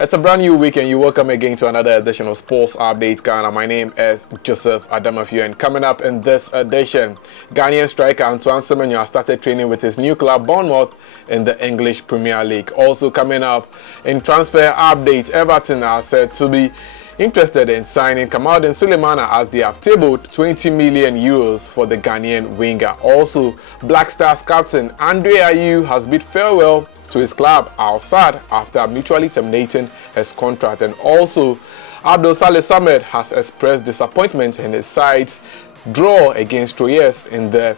It's a brand new week and you're welcome again to another edition of Sports Update Ghana. My name is Joseph Adamafio, and coming up in this edition, Ghanaian striker Antoine Semenyo has started training with his new club Bournemouth in the English Premier League. Also coming up in transfer update, Everton are said to be interested in signing Kamaldeen Sulemana as they have tabled 20 million euros for the Ghanaian winger. Also, Black Stars captain Ayew has bid farewell to his club Al Sadd after mutually terminating his contract, and also Salis Abdul Samed has expressed disappointment in his side's draw against Troyes in the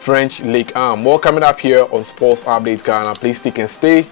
French League Arm. More coming up here on Sports Update Ghana. Please stick and stay,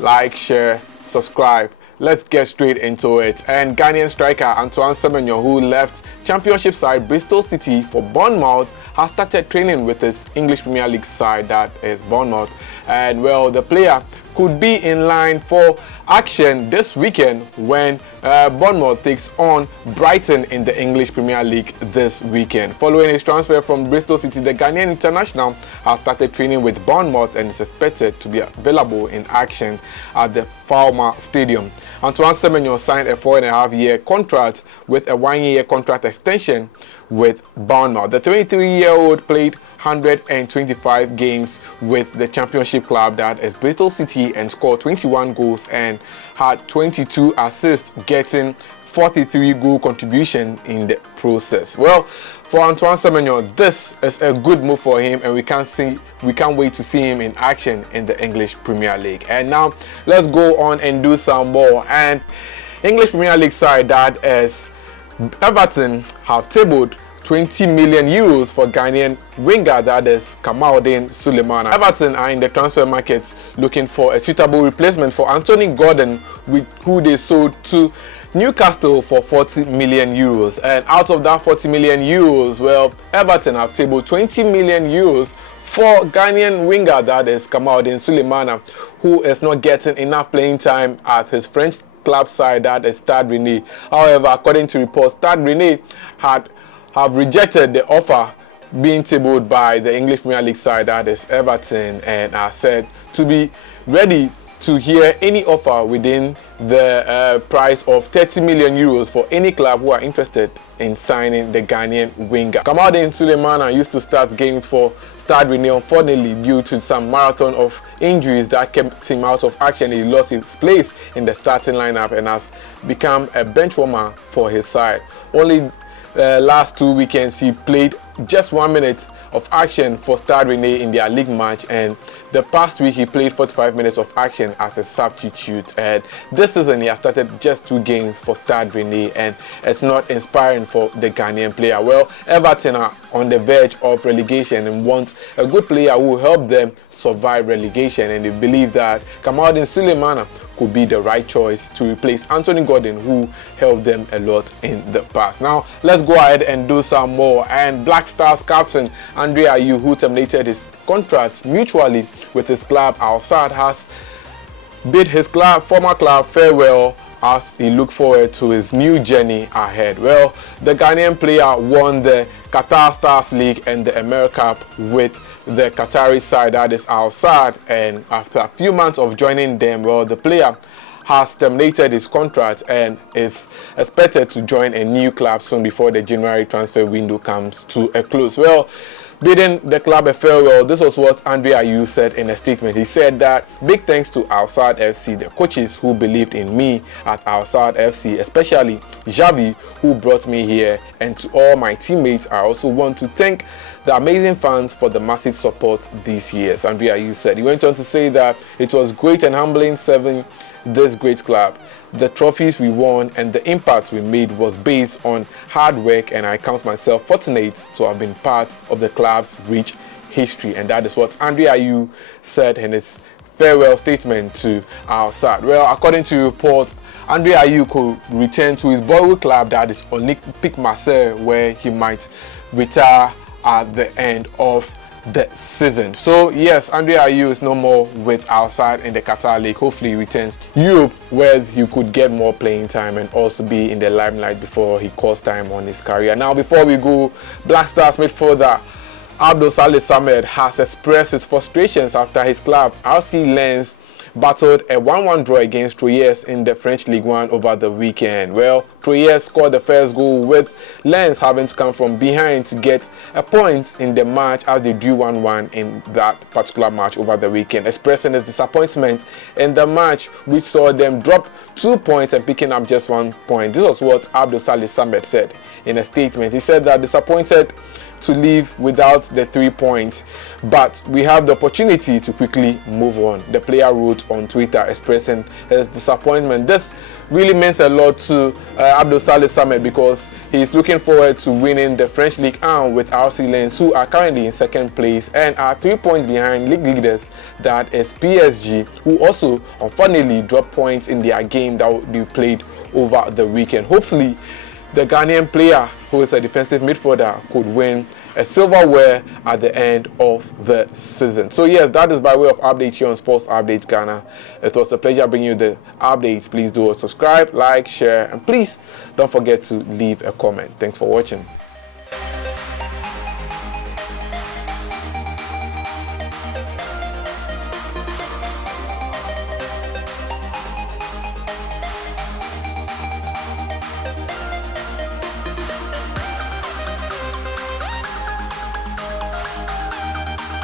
like, share, subscribe. Let's get straight into it. And Ghanaian striker Antoine Semenyo, who left Championship side Bristol City for Bournemouth, has started training with his English Premier League side, that is Bournemouth. And well, the player could be in line for action this weekend when Bournemouth takes on Brighton in the English Premier League this weekend. Following his transfer from Bristol City, the Ghanaian international has started training with Bournemouth and is expected to be available in action at the Falmer Stadium. Antoine Semenyo signed a 4.5-year contract with a 1-year contract extension with Bournemouth. The 23-year-old played 125 games with the championship club, that is Bristol City, and scored 21 goals and had 22 assists, getting 43 goal contribution in the process. Well, for Antoine Semenyo, this is a good move for him, and we can't wait to see him in action in the English Premier League. And now let's go on and do some more. And English Premier League side, that is Everton, have tabled 20 million euros for Ghanaian winger, that is Kamaldeen Sulemana. Everton are in the transfer market looking for a suitable replacement for Anthony Gordon, who they sold to Newcastle for 40 million euros. And out of that 40 million euros, well, Everton have tabled 20 million euros for Ghanaian winger, that is Kamaldeen Sulemana, who is not getting enough playing time at his French club side, that is Stade Rennais. However, according to reports, Stade Rennais have rejected the offer being tabled by the English Premier League side, that is Everton, and are said to be ready to hear any offer within the price of 30 million euros for any club who are interested in signing the Ghanaian winger. Kamaldeen Sulemana used to start games for Stade Rennais. Unfortunately, due to some marathon of injuries that kept him out of action, he lost his place in the starting lineup and has become a bench warmer for his side. Only last 2 weekends he played just 1 minute of action for Stade Rennais in their league match, and the past week he played 45 minutes of action as a substitute. And this season he has started just 2 games for Stade Rennais, and it's not inspiring for the Ghanaian player. Well, Everton are on the verge of relegation and want a good player who will help them survive relegation, and they believe that Kamaldeen Sulemana could be the right choice to replace Anthony Gordon, who helped them a lot in the past. Now, let's go ahead and do some more. And Black Stars captain Ayew, who terminated his contract mutually with his club Al Sadd, has bid his former club farewell as he looked forward to his new journey ahead. Well, the Ghanaian player won the Qatar Stars League and the America Cup with the Qatari side, that is Al Sadd, and after a few months of joining them, well, the player has terminated his contract and is expected to join a new club soon before the January transfer window comes to a close. Well, bidding the club a farewell, this was what Ayew said in a statement. He said that big thanks to Al Sadd FC, the coaches who believed in me at Al Sadd FC, especially Javi, who brought me here, and to all my teammates. I also want to thank the amazing fans for the massive support these years, Ayew said. He went on to say that it was great and humbling serving this great club. The trophies we won and the impact we made was based on hard work, and I count myself fortunate to have been part of the club's rich history. And that is what Ayew said in his farewell statement to Al Sadd. Well, according to reports, Ayew could return to his boyhood club, that is Olympique Marseille, where he might retire at the end of the season. So yes, Ayew is no more with Al Sadd in the Qatar League. Hopefully he returns to Europe, where he could get more playing time and also be in the limelight before he calls time on his career. Now, before we go, Black Stars midfielder Abdul Samed has expressed his frustrations after his club RC Lens battled a 1-1 draw against Troyes in the French Ligue 1 over the weekend. Well, Troyes scored the first goal, with Lens having to come from behind to get a point in the match as they drew 1-1 in that particular match over the weekend, expressing his disappointment in the match, which saw them drop 2 points and picking up just 1 point. This was what Abdul Salis Samed said in a statement. He said that disappointed to leave without the 3 points, but we have the opportunity to quickly move on. The player wrote on Twitter expressing his disappointment. This really means a lot to Abdul Salis Samed, because he's looking forward to winning the French Ligue 1 with RC Lens, who are currently in second place and are 3 points behind league leaders, that is PSG, who also unfortunately dropped points in their game that will be played over the weekend. Hopefully the Ghanaian player, who is a defensive midfielder, could win a silverware at the end of the season. So yes, that is by way of update here on Sports Updates Ghana. It was a pleasure bringing you the updates. Please do subscribe, like, share, and please don't forget to leave a comment. Thanks for watching.